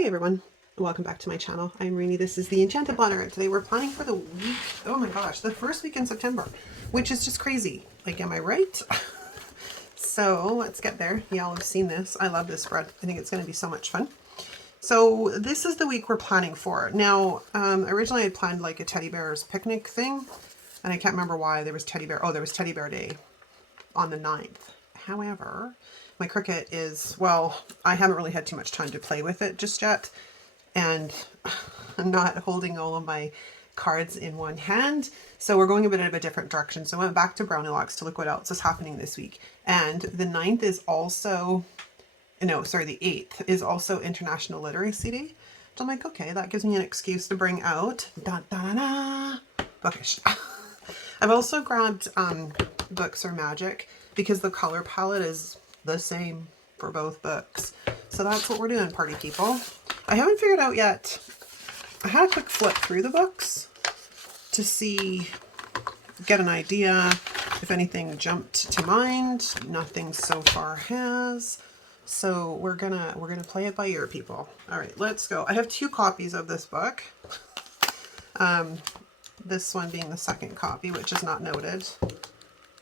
Hey everyone, welcome back to my channel. I'm Rainy. This is the Enchanted Planner, and today we're planning for the week, oh my gosh, the first week in September, which is just crazy. Like, am I right? So let's get there. Y'all have seen this. I love this spread. I think it's going to be so much fun. So this is the week we're planning for. Now, originally I planned like a teddy bear's picnic thing, and I can't remember why there was teddy bear. Oh, there was teddy bear day on the 9th. However, my Cricut is, well, I haven't really had too much time to play with it just yet, and I'm not holding all of my cards in one hand, so we're going a bit of a different direction. So I went back to Brownie Locks to look what else is happening this week, and the 9th is also, no, sorry, the 8th is also International Literacy Day. So I'm like, okay, that gives me an excuse to bring out Bookish. I've also grabbed Books Are Magic because the color palette is the same for both books. So that's what we're doing, party people. I haven't figured out yet. I had a quick flip through the books to see, get an idea if anything jumped to mind. Nothing so far has. So we're gonna play it by ear, people. All right, let's go. I have 2 copies of this book. This one being the second copy, which is not noted.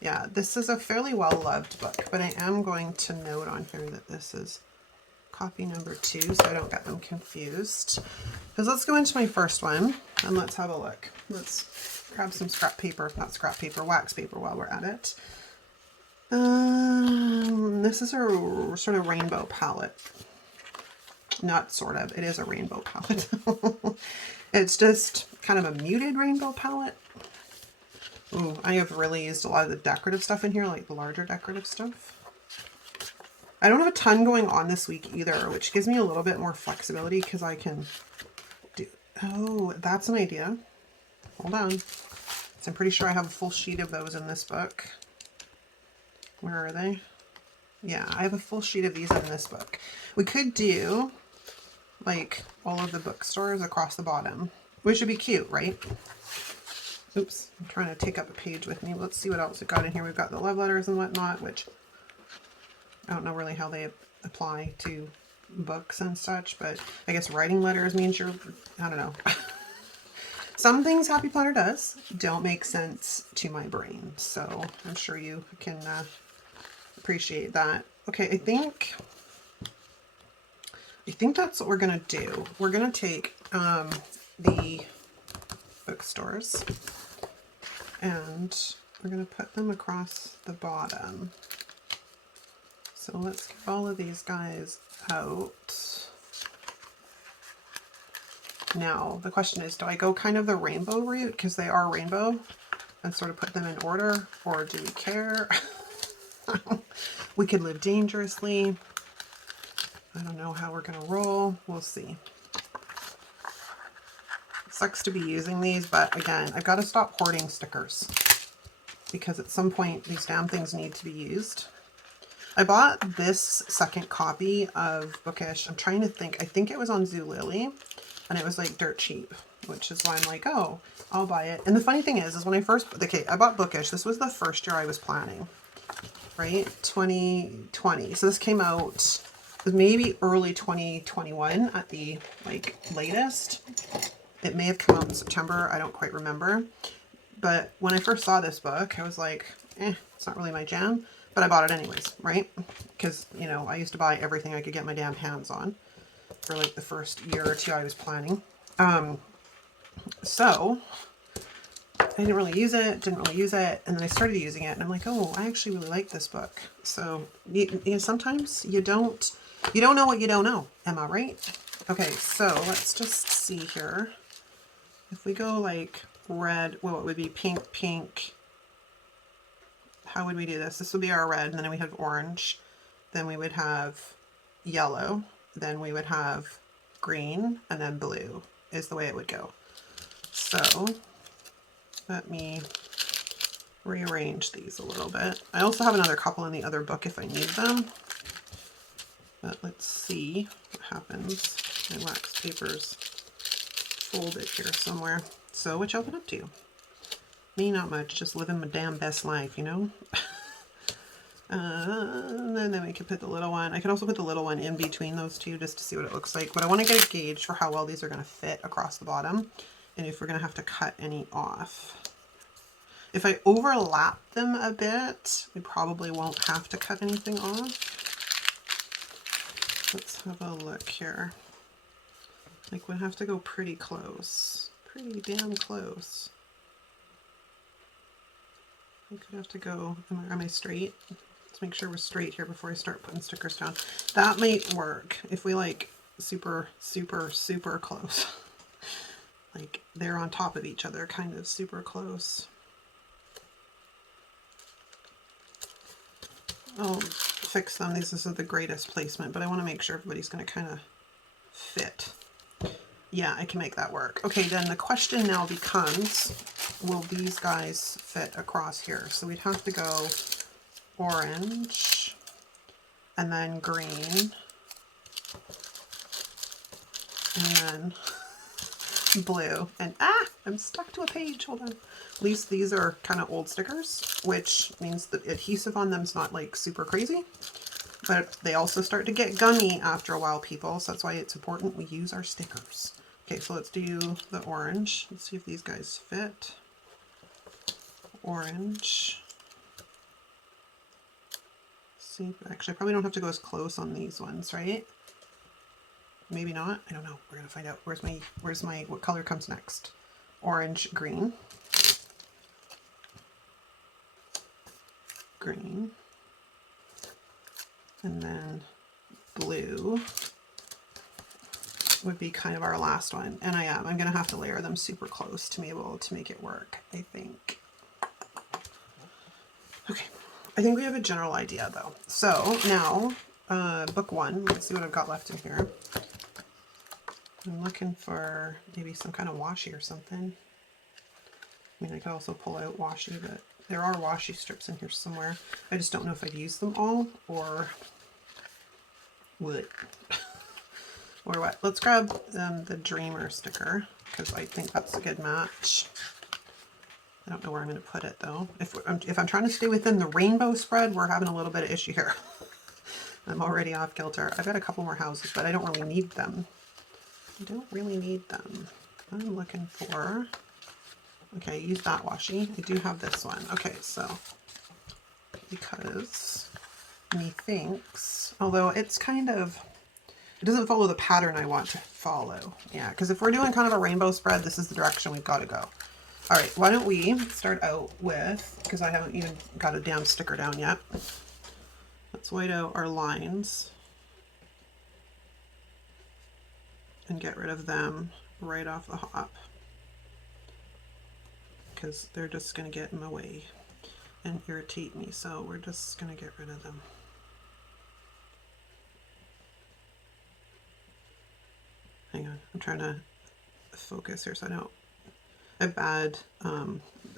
Yeah, this is a fairly well-loved book, but I am going to note on here that this is copy number 2, so I don't get them confused. Because let's go into my first one, and let's have a look. Let's grab some scrap paper, not scrap paper, wax paper while we're at it. This is a sort of rainbow palette. Not sort of, it is a rainbow palette. It's just kind of a muted rainbow palette. Ooh, I have really used a lot of the decorative stuff in here, like the larger decorative stuff. I don't have a ton going on this week either, which gives me a little bit more flexibility because I can do... Oh, that's an idea. Hold on. So I'm pretty sure I have a full sheet of those in this book. Where are they? Yeah, I have a full sheet of these in this book. We could do like all of the bookstores across the bottom, which would be cute, right? Oops, I'm trying to take up a page with me. Let's see what else we've got in here. We've got the love letters and whatnot, which I don't know really how they apply to books and such, but I guess writing letters means you're, I don't know. Some things Happy Planner does don't make sense to my brain, so I'm sure you can appreciate that. Okay, I think that's what we're gonna do. We're gonna take the bookstores and we're going to put them across the bottom. So let's get all of these guys out. Now the question is, do I go kind of the rainbow route because they are rainbow and sort of put them in order, or do we care? We could live dangerously. I don't know how we're going to roll. We'll see. Sucks to be using these, but again, I've got to stop hoarding stickers because at some point these damn things need to be used. I bought this second copy of Bookish. I'm trying to think. I think it was on Zulily, and it was like dirt cheap, which is why I'm like, oh, I'll buy it. And the funny thing is when I first, okay, I bought Bookish. This was the first year I was planning, right? 2020. So this came out maybe early 2021 at the like latest. It may have come out in September, I don't quite remember. But when I first saw this book, I was like, it's not really my jam. But I bought it anyways, right? Because, you know, I used to buy everything I could get my damn hands on for like the first year or 2 I was planning. So I didn't really use it, and then I started using it, and I'm like, oh, I actually really like this book. So, you know, sometimes you don't know what you don't know. Am I right? Okay, so let's just see here. If we go like red, well, it would be pink, pink. How would we do this? This would be our red, and then we have orange. Then we would have yellow. Then we would have green, and then blue is the way it would go. So let me rearrange these a little bit. I also have another couple in the other book if I need them. But let's see what happens. My wax paper's folded here somewhere. So what y'all been up to? Me, not much. Just living my damn best life, you know? And then we could put the little one. I could also put the little one in between those two just to see what it looks like. But I want to get a gauge for how well these are going to fit across the bottom and if we're going to have to cut any off. If I overlap them a bit, we probably won't have to cut anything off. Let's have a look here. Like we'll have to go pretty close. Pretty damn close. I could have to go, am I straight? Let's make sure we're straight here before I start putting stickers down. That might work if we like super, super, super close. Like they're on top of each other, kind of super close. I'll fix them. This is the greatest placement, but I want to make sure everybody's going to kind of fit. Yeah, I can make that work. Okay, then the question now becomes, will these guys fit across here? So we'd have to go orange and then green and then blue. And I'm stuck to a page. Hold on. At least these are kind of old stickers, which means the adhesive on them is not like super crazy, but they also start to get gummy after a while, people. So that's why it's important we use our stickers. Okay, so let's do the orange. Let's see if these guys fit. Orange. See, actually, I probably don't have to go as close on these ones, right? Maybe not. I don't know. We're gonna find out. Where's my, what color comes next? Orange, green. Green. And then blue would be kind of our last one. And I'm gonna have to layer them super close to be able to make it work, I think. Okay, I think we have a general idea though. So now, book one, let's see what I've got left in here. I'm looking for maybe some kind of washi or something. I mean, I could also pull out washi, but there are washi strips in here somewhere. I just don't know if I'd use them all or would. Or what. Let's grab the Dreamer sticker because I think that's a good match. I don't know where I'm going to put it though. If I'm trying to stay within the rainbow spread, we're having a little bit of issue here. I'm already off kilter. I've got a couple more houses, but I don't really need them. I don't really need them. I'm looking for, okay, use that washi. I do have this one. Okay, so because methinks, although it's kind of, it doesn't follow the pattern I want to follow. Yeah, because if we're doing kind of a rainbow spread, this is the direction we've got to go. All right, why don't we start out with, because I haven't even got a damn sticker down yet. Let's white out our lines and get rid of them right off the hop because they're just going to get in the way and irritate me. So we're just going to get rid of them. Hang on, I'm trying to focus here so I don't. I have bad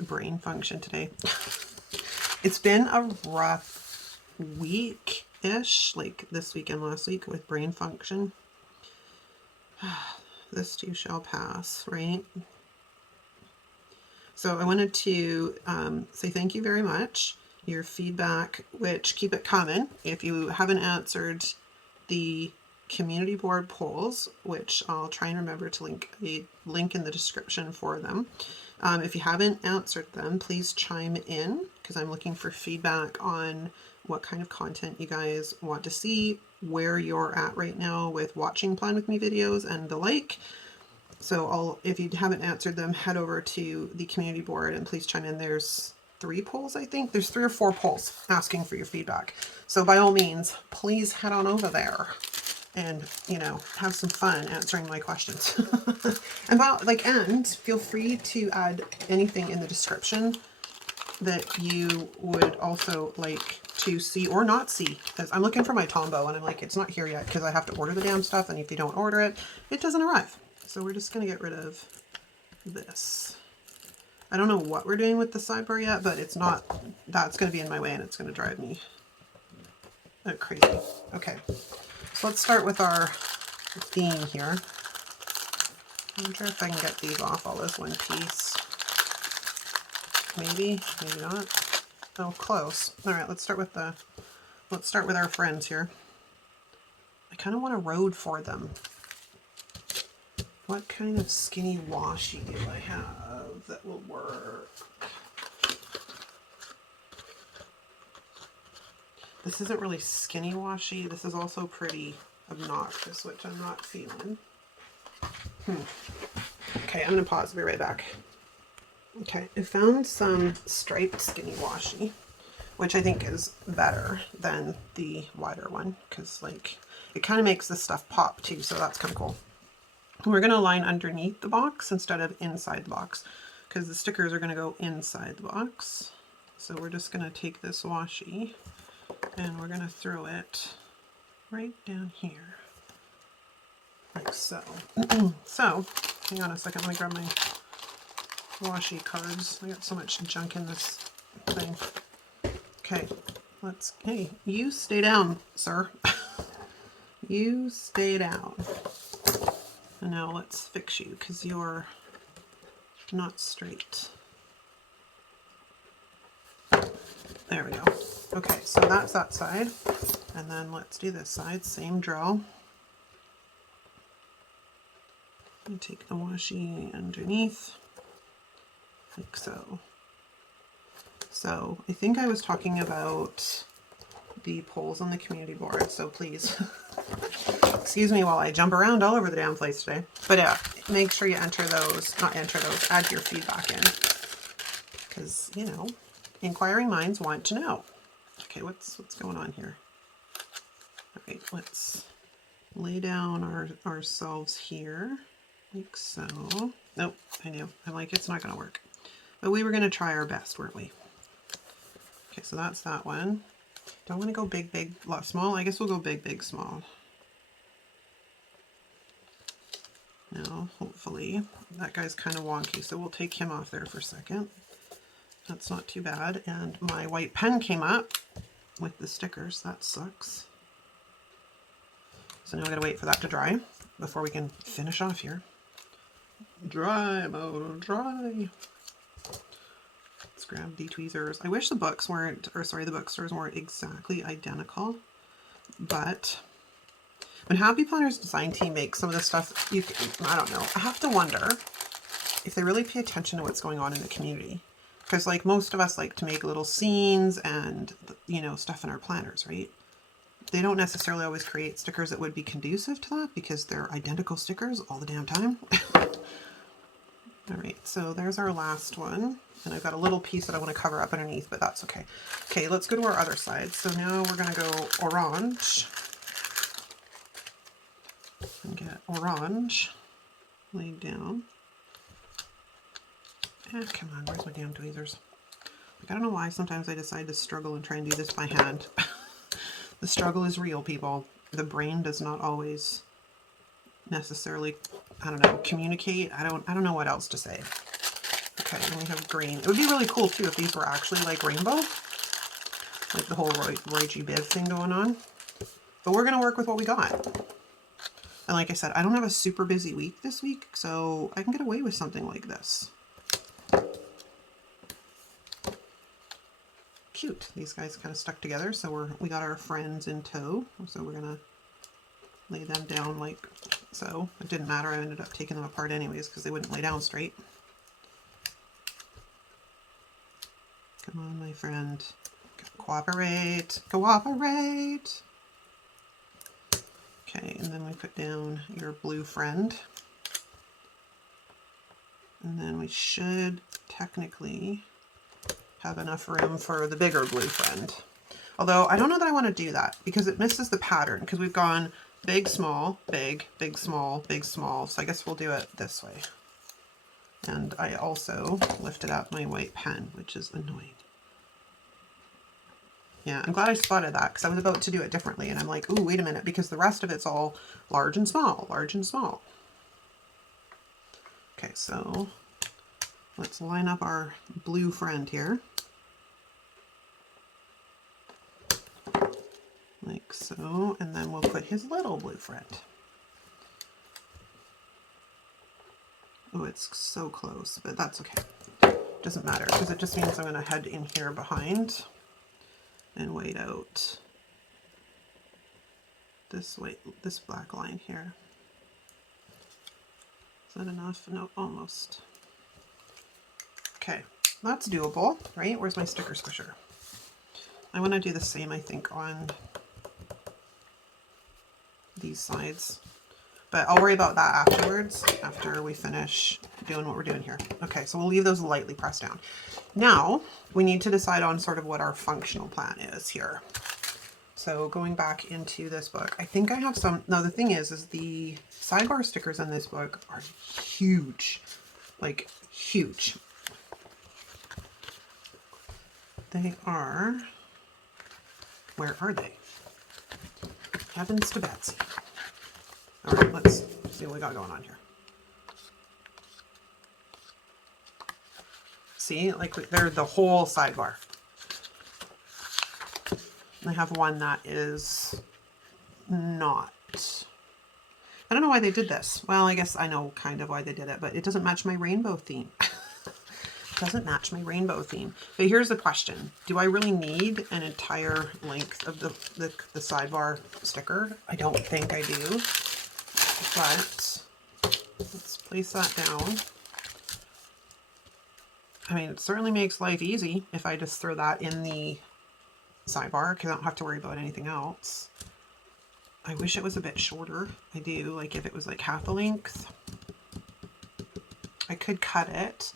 brain function today. It's been a rough week-ish, like this week and last week with brain function. This too shall pass, right? So I wanted to say thank you very much. Your feedback, which keep it coming. If you haven't answered the community board polls, which I'll try and remember to link a link in the description for them. If you haven't answered them, please chime in because I'm looking for feedback on what kind of content you guys want to see, where you're at right now with watching Plan With Me videos and the like. So if you haven't answered them, head over to the community board and please chime in. There's 3 polls, I think. There's 3 or 4 polls asking for your feedback. So by all means, please head on over there and, you know, have some fun answering my questions. And feel free to add anything in the description that you would also like to see or not see, because I'm looking for my Tombow and I'm like, it's not here yet because I have to order the damn stuff, and if you don't order it, it doesn't arrive. So we're just going to get rid of this. I don't know what we're doing with the sidebar yet, but it's not, that's going to be in my way and it's going to drive me crazy. Okay, so let's start with our theme here. I wonder if I can get these off all as one piece. Maybe, maybe not. Oh, close. All right, let's start with the let's start with our friends here. I kind of want a road for them. What kind of skinny washi do I have that will work? This isn't really skinny washi. This is also pretty obnoxious, which I'm not feeling. Okay, I'm going to pause. I'll be right back. Okay, I found some striped skinny washi, which I think is better than the wider one, because like it kind of makes this stuff pop too, so that's kind of cool. We're going to line underneath the box instead of inside the box, because the stickers are going to go inside the box. So we're just going to take this washi and we're going to throw it right down here, like so. So, hang on a second, let me grab my washi cards. I got so much junk in this thing. Okay, hey, you stay down, sir. You stay down. And now let's fix you, because you're not straight. There we go. Okay, so that's that side. And then let's do this side, same drill. And take the washi underneath, like so. So I think I was talking about the polls on the community board, so please excuse me while I jump around all over the damn place today. But yeah, make sure you enter those, not enter those, add your feedback in. Because, you know, inquiring minds want to know. Okay, what's going on here? All right, let's lay down ourselves here, like so. Nope, I knew. I'm like, it's not going to work. But we were going to try our best, weren't we? Okay, so that's that one. Do I want to go big, big, small? I guess we'll go big, big, small. Now, hopefully, that guy's kind of wonky, so we'll take him off there for a second. That's not too bad. And my white pen came up with the stickers. That sucks. So now I gotta wait for that to dry before we can finish off here. Dry mode, dry. Let's grab the tweezers. I wish the books weren't, or sorry, the bookstores weren't exactly identical, but when Happy Planner's design team makes some of this stuff, I don't know, I have to wonder if they really pay attention to what's going on in the community. Because like most of us like to make little scenes and, you know, stuff in our planners, right? They don't necessarily always create stickers that would be conducive to that because they're identical stickers all the damn time. All right, so there's our last one. And I've got a little piece that I want to cover up underneath, but that's okay. Okay, let's go to our other side. So now we're going to go orange. And get orange laid down. Come on, where's my damn tweezers? Like, I don't know why sometimes I decide to struggle and try and do this by hand. The struggle is real, people. The brain does not always necessarily, I don't know, communicate. I don't know what else to say. Okay, and we have green. It would be really cool too if these were actually like rainbow. Like the whole Roy G. Biv thing going on. But we're gonna work with what we got. And like I said, I don't have a super busy week this week, so I can get away with something like this. Cute. These guys kind of stuck together, so we got our friends in tow. So we're gonna lay them down like so. It didn't matter. I ended up taking them apart anyways because they wouldn't lay down straight. Come on, my friend. Cooperate. Cooperate. Okay, and then we put down your blue friend. And then we should technically have enough room for the bigger blue friend. Although I don't know that I want to do that because it misses the pattern because we've gone big, small, big, big, small, big, small. So I guess we'll do it this way. And I also lifted up my white pen, which is annoying. Yeah, I'm glad I spotted that because I was about to do it differently. And I'm like, ooh, wait a minute, because the rest of it's all large and small, large and small. Okay, so let's line up our blue friend here. Like so, and then we'll put his little blue friend. Oh, it's so close, but that's okay. Doesn't matter, because it just means I'm going to head in here behind and wait out this way, this black line here. Is that enough? No, almost. Okay, that's doable, right? Where's my sticker squisher? I want to do the same, I think, on these sides, but I'll worry about that afterwards, after we finish doing what we're doing here. Okay, so we'll leave those lightly pressed down. Now we need to decide on sort of what our functional plan is here. So going back into this book, I think I have some, now the thing is the sidebar stickers in this book are huge, like huge. They are, where are they? Heavens to Betsy. All right, let's see what we got going on here. See, like they're the whole sidebar. I have one that is not. I don't know why they did this. Well, I guess I know kind of why they did it, but it doesn't match my rainbow theme. Doesn't match my rainbow theme. But here's the question. Do I really need an entire length of the sidebar sticker? I don't think I do. But let's place that down. I mean, it certainly makes life easy if I just throw that in the sidebar, because I don't have to worry about anything else. I wish it was a bit shorter. I do, like if it was like half the length. I could cut it,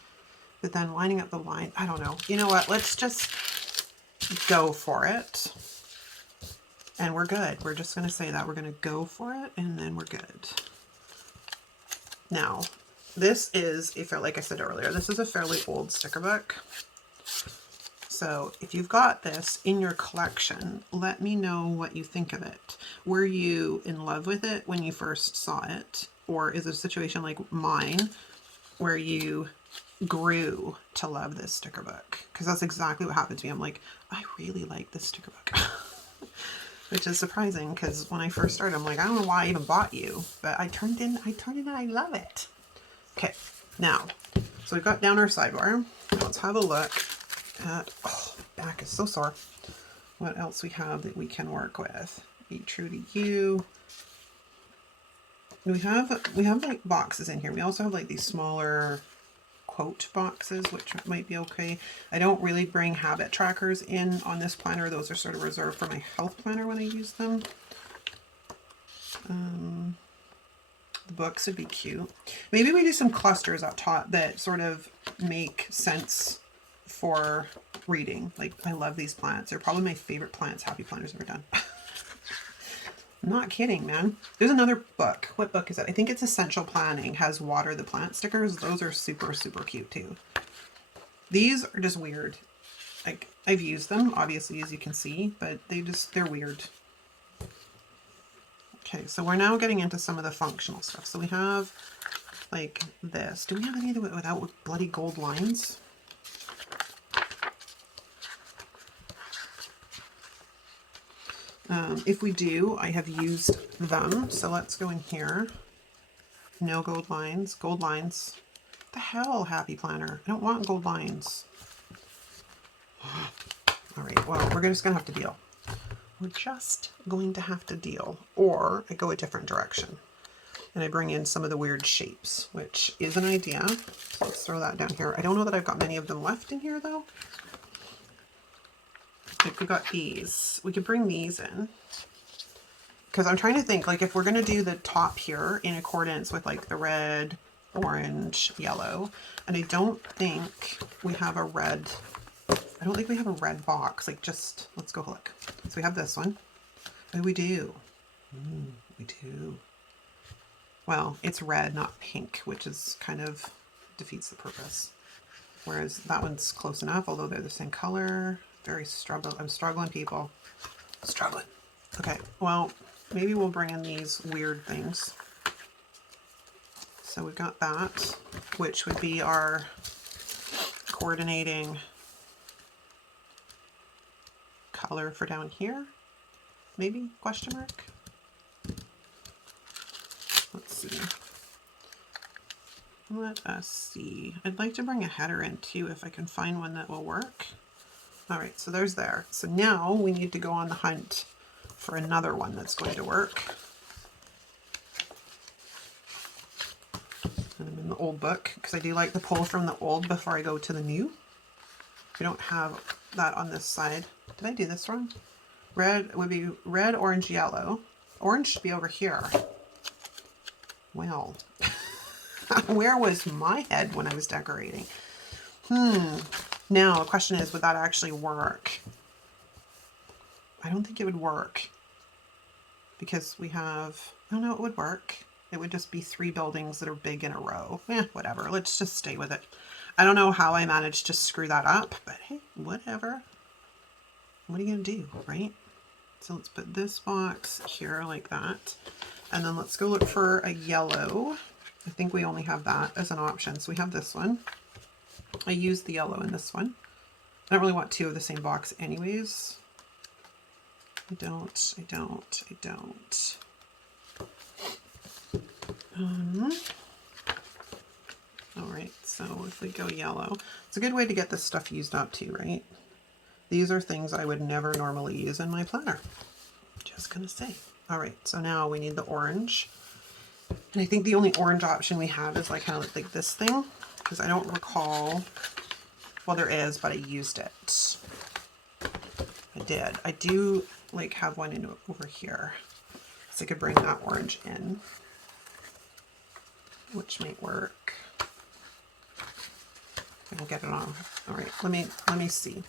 but then lining up the line, I don't know. You know what? Let's just go for it. And we're good. We're just going to say that. We're going to go for it, and then we're good. Now, this is, like I said earlier, this is a fairly old sticker book. So if you've got this in your collection, let me know what you think of it. Were you in love with it when you first saw it? Or is it a situation like mine where you grew to love this sticker book? Because that's exactly what happened to me. I'm like, I really like this sticker book. Which is surprising, because when I first started, I'm like, I don't know why I even bought you, but I turned in and I love it. Okay, now, so we've got down our sidebar. Let's have a look at, oh, back is so sore. What else we have that we can work with? Be true to you. We have like boxes in here. We also have like these smaller quote boxes, which might be okay. I don't really bring habit trackers in on this planner. Those are sort of reserved for my health planner when I use them. The books would be cute. Maybe we do some clusters up top that sort of make sense for reading. Like, I love these plants. They're probably my favorite plants Happy Planner's ever done. I'm not kidding, man. There's another book. What book is it? I think it's Essential Planning. Has Water the Plant stickers. Those are super, super cute too. These are just weird. Like, I've used them, obviously, as you can see, but they're weird. Okay, so we're now getting into some of the functional stuff. So we have like this. Do we have any of it without bloody gold lines? If we do, I have used them. So let's go in here. No gold lines. Gold lines. What the hell, Happy Planner? I don't want gold lines. All right, well, we're just going to have to deal. We're just going to have to deal. Or I go a different direction. And I bring in some of the weird shapes, which is an idea. So let's throw that down here. I don't know that I've got many of them left in here, though. Like, we got these. We could bring these in. Because I'm trying to think, like, if we're going to do the top here in accordance with, like, the red, orange, yellow, and I don't think we have a red, I don't think we have a red box. Like, just, let's go look. So we have this one. Oh, we do. We do. Well, it's red, not pink, which is kind of defeats the purpose. Whereas that one's close enough, although they're the same color. Very struggle. I'm struggling, people. Struggling. Okay, well, maybe we'll bring in these weird things. So we've got that, which would be our coordinating color for down here. Maybe? Question mark? Let's see. Let us see. I'd like to bring a header in too if I can find one that will work. All right, so there's there. So now we need to go on the hunt for another one that's going to work. And I'm in the old book because I do like to pull from the old before I go to the new. We don't have that on this side. Did I do this wrong? Red would be red, orange, yellow. Orange should be over here. Well, where was my head when I was decorating? Now the question is, would that actually work? I don't think it would work because we have, oh no, it would work. It would just be 3 buildings that are big in a row. Whatever. Let's just stay with it. I don't know how I managed to screw that up, but hey, whatever. What are you going to do, right? So let's put this box here like that. And then let's go look for a yellow. I think we only have that as an option. So we have this one. I used the yellow in this one. I don't really want 2 of the same box anyways. I don't. All right, so if we go yellow, it's a good way to get this stuff used up too, right? These are things I would never normally use in my planner. Just gonna say. All right, so now we need the orange. And I think the only orange option we have is like kind of like this thing, because I don't recall, well there is, but I used it. I did. I do like have one in over here. So I could bring that orange in, which might work. I'll get it on. All right, let me see.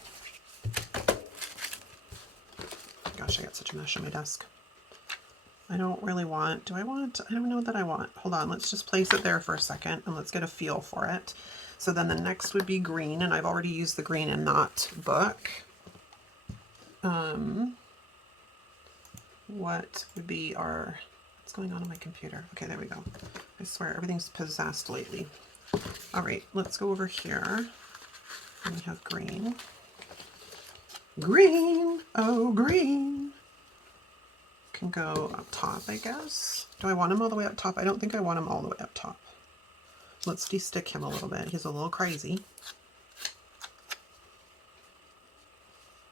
Gosh, I got such a mess on my desk. I don't really want, I don't know that I want. Hold on, let's just place it there for a second and let's get a feel for it. So then the next would be green, and I've already used the green in that book. What would be our, what's going on my computer? Okay, there we go. I swear everything's possessed lately. All right, let's go over here. And we have green. Green, oh green. Can go up top, I guess. Do I want him all the way up top? I don't think I want him all the way up top. Let's de-stick him a little bit. He's a little crazy.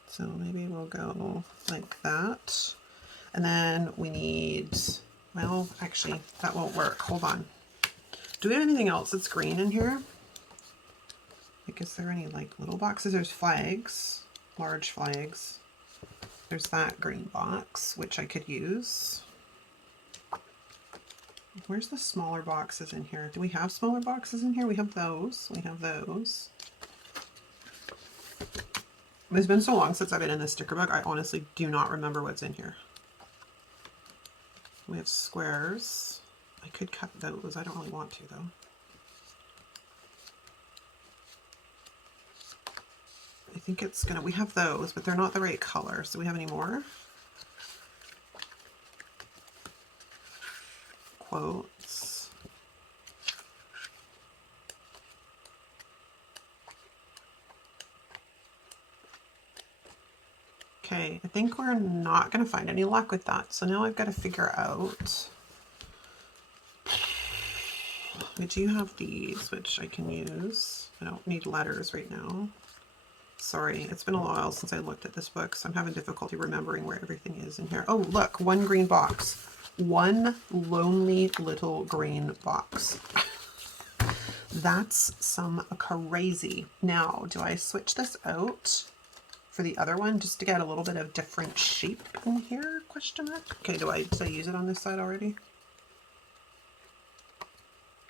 So maybe we'll go like that. And then we need, well, actually, that won't work. Hold on. Do we have anything else that's green in here? Like, is there any like little boxes? There's flags, large flags. There's that green box, which I could use. Where's the smaller boxes in here? Do we have smaller boxes in here? We have those. We have those. It's been so long since I've been in this sticker book, I honestly do not remember what's in here. We have squares. I could cut those. I don't really want to, though. I think it's gonna, we have those, but they're not the right color. So do we have any more? Quotes. Okay, I think we're not gonna find any luck with that. So now I've got to figure out, we do have these, which I can use. I don't need letters right now. Sorry, it's been a while since I looked at this book, so I'm having difficulty remembering where everything is in here. Oh, look, one green box. One lonely little green box. That's some crazy. Now, do I switch this out for the other one just to get a little bit of different shape in here? Question mark. Okay, did I use it on this side already?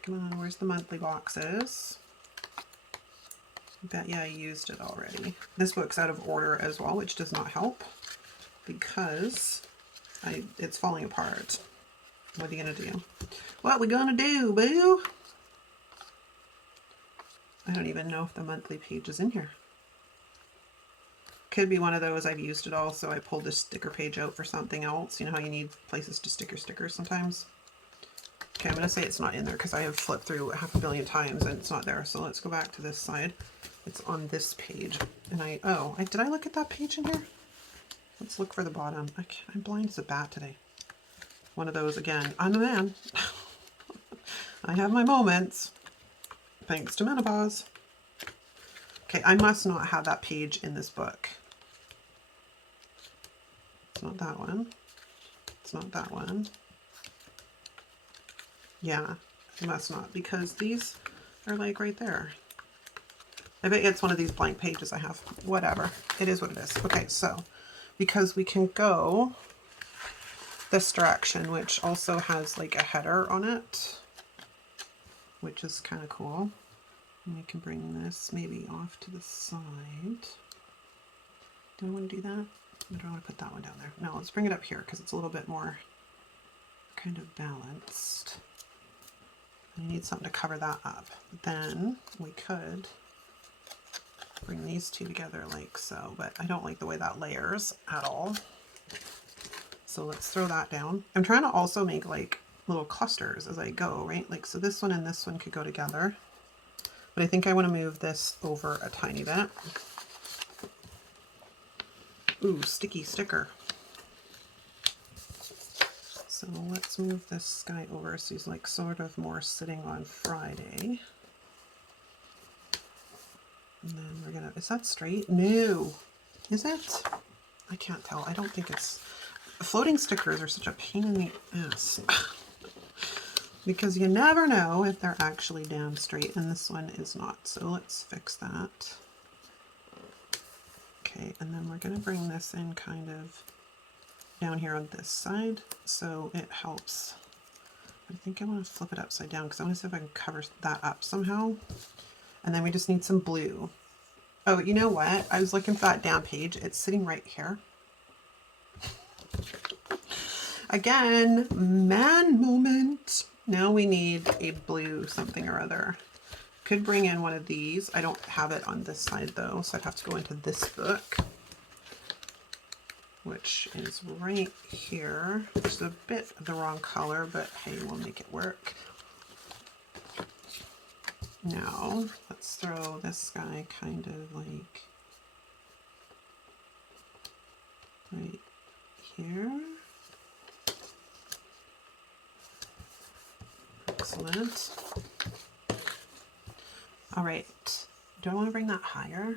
Come on, where's the monthly boxes? I bet, yeah, I used it already. This book's out of order as well, which does not help because it's falling apart. What are you gonna do? What we gonna do, boo? I don't even know if the monthly page is in here. Could be one of those I've used it all, so I pulled this sticker page out for something else. You know how you need places to stick your stickers sometimes? Okay, I'm gonna say it's not in there because I have flipped through half a billion times and it's not there. So let's go back to this side. It's on this page. And did I look at that page in here? Let's look for the bottom. I'm blind as a bat today. One of those again. I'm a man. I have my moments. Thanks to menopause. Okay, I must not have that page in this book. It's not that one. it's not that one. Yeah, it must not, because these are like right there. I bet it's one of these blank pages I have. Whatever. It is what it is. Okay, so because we can go this direction, which also has like a header on it, which is kind of cool. And we can bring this maybe off to the side. Do I want to do that? Or do I want to put that one down there? No, let's bring it up here because it's a little bit more kind of balanced. I need something to cover that up. Then we could bring these two together like so, but I don't like the way that layers at all. So let's throw that down. I'm trying to also make like little clusters as I go, right? Like, so this one and this one could go together, but I think I want to move this over a tiny bit. Ooh, sticky sticker. So let's move this guy over so he's like sort of more sitting on Friday. And then we're gonna, is that straight? No. Is it? I can't tell. I don't think it's, floating stickers are such a pain in the ass because you never know if they're actually down straight, and this one is not. So let's fix that. Okay, and then we're gonna bring this in kind of down here on this side so it helps. I think I want to flip it upside down because I want to see if I can cover that up somehow. And then we just need some blue. Oh, you know what? I was looking for that down page. It's sitting right here. Again, man moment. Now we need a blue something or other. Could bring in one of these. I don't have it on this side though, so I'd have to go into this book, which is right here. It's a bit of the wrong color, but hey, we'll make it work. Now, let's throw this guy kind of like right here. Excellent. All right, do I want to bring that higher?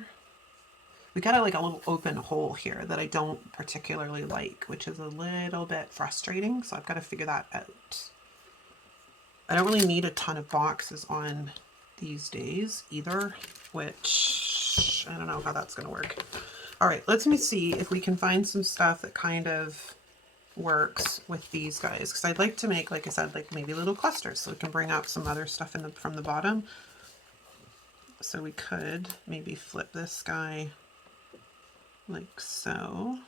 We got like a little open hole here that I don't particularly like, which is a little bit frustrating, so I've got to figure that out. I don't really need a ton of boxes on these days either, which I don't know how that's going to work. All right, let me see if we can find some stuff that kind of works with these guys, because I'd like to make, like I said, like maybe little clusters so we can bring out some other stuff in from the bottom. So we could maybe flip this guy like so,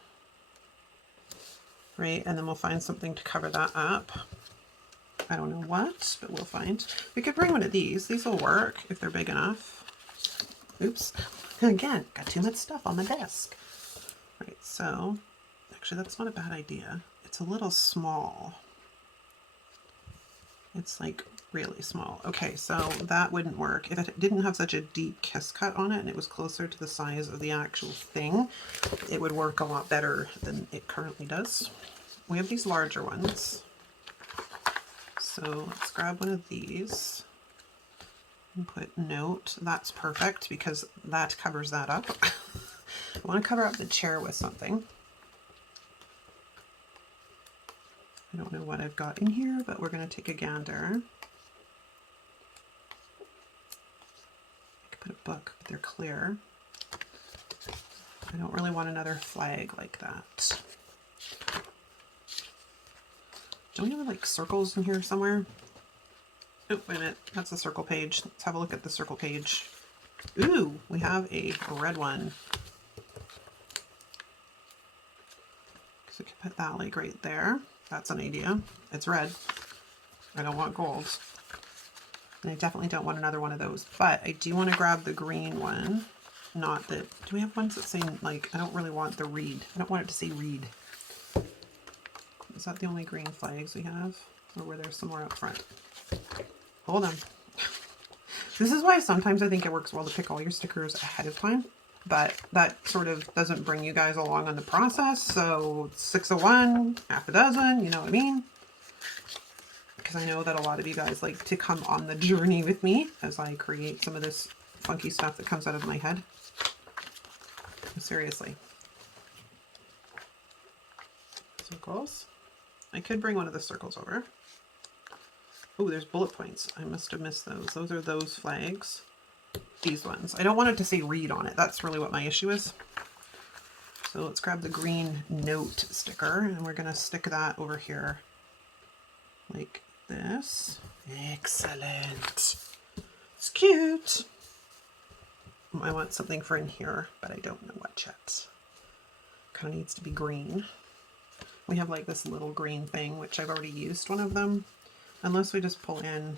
right? And then we'll find something to cover that up. I don't know what, but we'll find. We could bring one of these. These will work if they're big enough. Oops. Again, got too much stuff on the desk. Right, so actually that's not a bad idea. It's a little small. It's like really small. Okay, so that wouldn't work. If it didn't have such a deep kiss cut on it and it was closer to the size of the actual thing, it would work a lot better than it currently does. We have these larger ones. So let's grab one of these and put note. That's perfect because that covers that up. I want to cover up the chair with something. I don't know what I've got in here, but we're going to take a gander. I could put a book, but they're clear. I don't really want another flag like that. Don't we have like circles in here somewhere? Oh, wait a minute. That's a circle page. Let's have a look at the circle page. Ooh, we have a red one. So we can put that like right there. That's an idea. It's red. I don't want gold. And I definitely don't want another one of those. But I do want to grab the green one. Not that... Do we have ones that say, like, I don't really want the reed. I don't want it to say reed. Is that the only green flags we have? Or were there some more up front? Hold on. This is why sometimes I think it works well to pick all your stickers ahead of time. But that sort of doesn't bring you guys along on the process. So 6 of one, half a dozen, you know what I mean? Because I know that a lot of you guys like to come on the journey with me as I create some of this funky stuff that comes out of my head. Seriously. Circles. I could bring one of the circles over. Oh, there's bullet points. I must have missed those. Those are those flags. These ones. I don't want it to say read on it. That's really what my issue is. So let's grab the green note sticker and we're going to stick that over here like this. Excellent. It's cute. I want something for in here, but I don't know what yet. Kind of needs to be green. We have like this little green thing, which I've already used one of them. Unless we just pull in.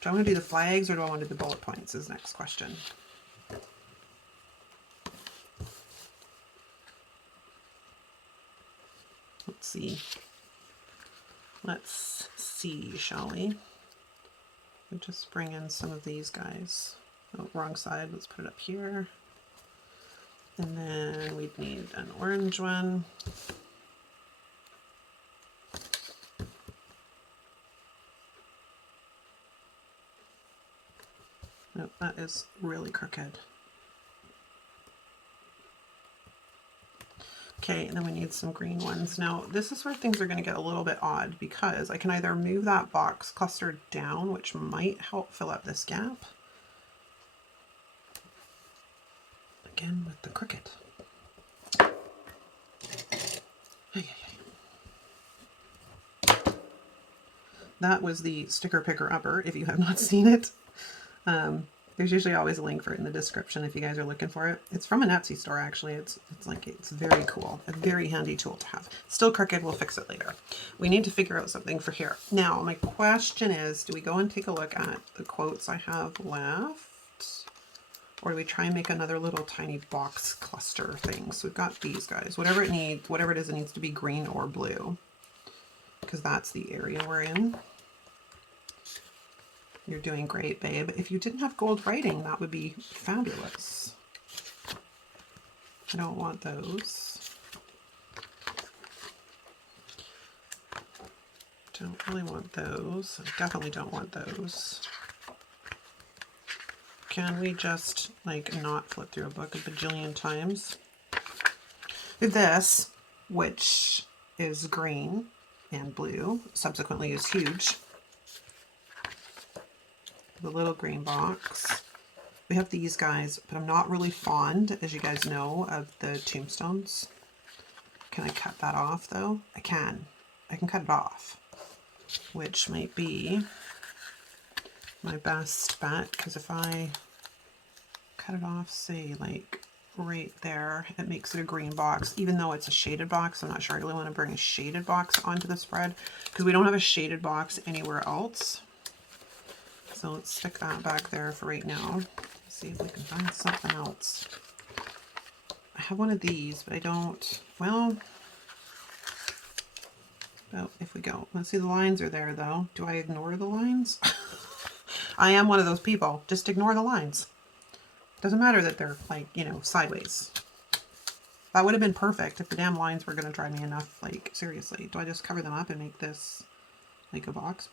Do I want to do the flags or do I want to do the bullet points is the next question. Let's see. Let's see, shall we? We just bring in some of these guys. Oh, wrong side. Let's put it up here. And then we'd need an orange one. Nope, that is really crooked. Okay, and then we need some green ones. Now, this is where things are going to get a little bit odd because I can either move that box cluster down, which might help fill up this gap. Again, with the Cricut. That was the sticker picker upper, if you have not seen it. There's usually always a link for it in the description if you guys are looking for it. It's from an Etsy store, actually. It's very cool. A very handy tool to have. Still crooked, we'll fix it later. We need to figure out something for here. Now, my question is, do we go and take a look at the quotes I have left? Or do we try and make another little tiny box cluster thing? So we've got these guys. Whatever it is, it needs to be green or blue. Because that's the area we're in. You're doing great, babe. If you didn't have gold writing, that would be fabulous. I don't want those. Don't really want those. I definitely don't want those. Can we just, like, not flip through a book a bajillion times? This, which is green and blue, subsequently is huge. The little green box. We have these guys, but I'm not really fond, as you guys know, of the tombstones. Can I cut that off though? I can. I can cut it off, which might be my best bet, because if I cut it off, say like right there, it makes it a green box, even though it's a shaded box. I'm not sure I really want to bring a shaded box onto the spread because we don't have a shaded box anywhere else. So let's stick that back there for right now. Let's see if we can find something else. I have one of these, but I don't, well, if we go, let's see, the lines are there though. Do I ignore the lines? I am one of those people. Just ignore the lines. Doesn't matter that they're like, you know, sideways. That would have been perfect if the damn lines were going to drive me enough. Like, seriously, do I just cover them up and make this like a box?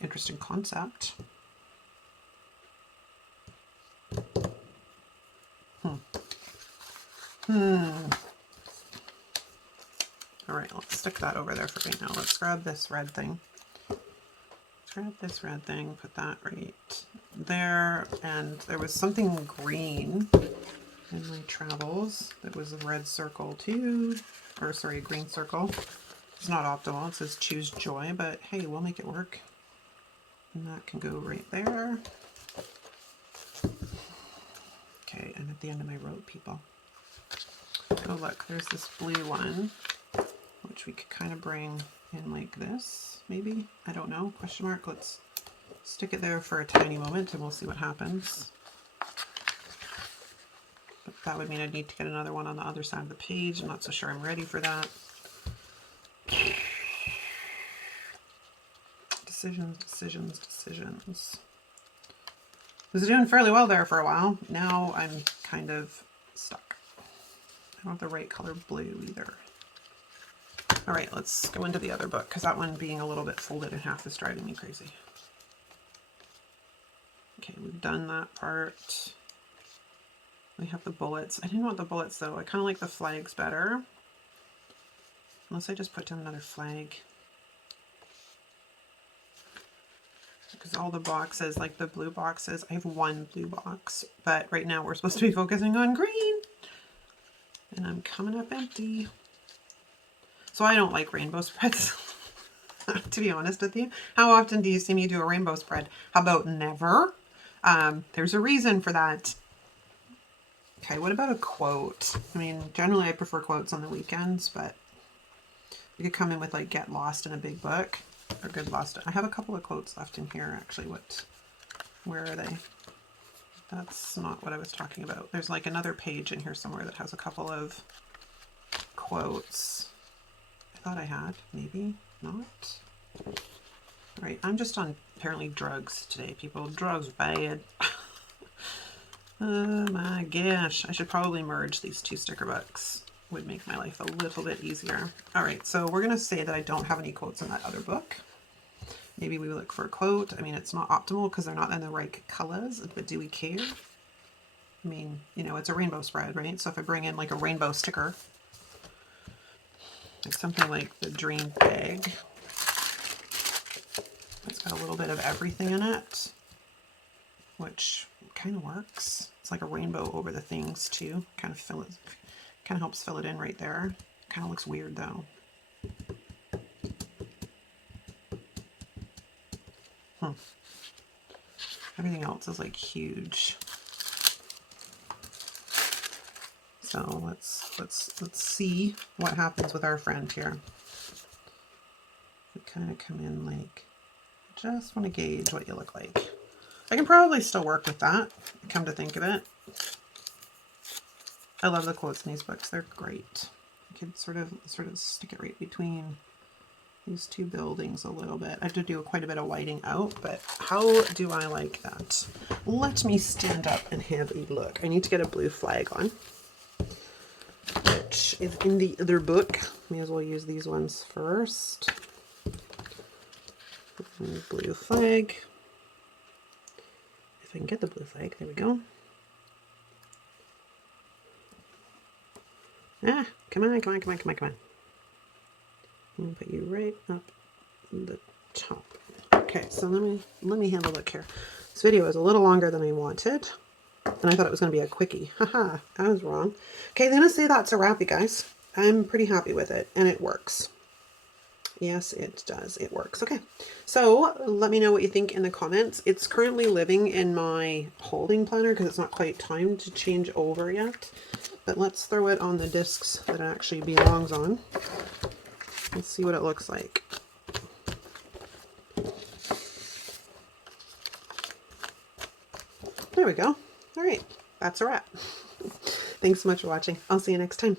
Interesting concept. All right, let's stick that over there for right now. Let's grab this red thing. Grab this red thing, put that right there. And there was something green in my travels that was a red circle too, or sorry, a green circle. It's not optimal. It says choose joy, but hey, we'll make it work. And that can go right there. Okay, I'm at the end of my rope, people. Oh look, there's this blue one, which we could kind of bring in like this, maybe? I don't know, question mark. Let's stick it there for a tiny moment and we'll see what happens. But that would mean I'd need to get another one on the other side of the page. I'm not so sure I'm ready for that. Decisions. Was doing fairly well there for a while. Now I'm kind of stuck. I don't have the right color blue either. All right, let's go into the other book because that one being a little bit folded in half is driving me crazy. Okay, we've done that part. We have the bullets. I didn't want the bullets though. I kind of like the flags better. Unless I just put down another flag. Because all the boxes, like the blue boxes, I have one blue box, but right now we're supposed to be focusing on green. And I'm coming up empty. So I don't like rainbow spreads, to be honest with you. How often do you see me do a rainbow spread? How about never? There's a reason for that. Okay, what about a quote? I mean, generally I prefer quotes on the weekends, but you could come in with like get lost in a big book or good lost. I have a couple of quotes left in here actually. Where are they? That's not what I was talking about. There's like another page in here somewhere that has a couple of quotes. I thought I had, maybe not. All right, I'm just on apparently drugs today, people. Drugs bad. Oh my gosh, I should probably merge these two sticker books. Would make my life a little bit easier. All right, so we're gonna say that I don't have any quotes in that other book. Maybe we look for a quote. I mean, it's not optimal because they're not in the right colors, but do we care? I mean, you know, it's a rainbow spread, right? So if I bring in like a rainbow sticker, like something like the dream bag, it's got a little bit of everything in it, which kind of works. It's like a rainbow over the things too. Kind of helps fill it in right there. Kind of looks weird though. Everything else is like huge. So let's see what happens with our friend here. We kind of come in like, just want to gauge what you look like. I can probably still work with that, come to think of it. I love the quotes in these books. They're great. I could sort of stick it right between these two buildings a little bit. I have to do quite a bit of whiting out, but how do I like that? Let me stand up and have a look. I need to get a blue flag on, which is in the other book. May as well use these ones first. Blue flag. If I can get the blue flag, there we go. Ah, come on, come on, come on, come on, come on. And put you right up the top. Okay, so let me have a look here. This video is a little longer than I wanted, and I thought it was going to be a quickie. Haha, I was wrong. Okay, I'm gonna say that's a wrap, you guys. I'm pretty happy with it, and it works. Yes, it does. It works. Okay, so let me know what you think in the comments. It's currently living in my holding planner because it's not quite time to change over yet. But let's throw it on the discs that it actually belongs on. Let's see what it looks like. There we go. All right, that's a wrap. Thanks so much for watching. I'll see you next time.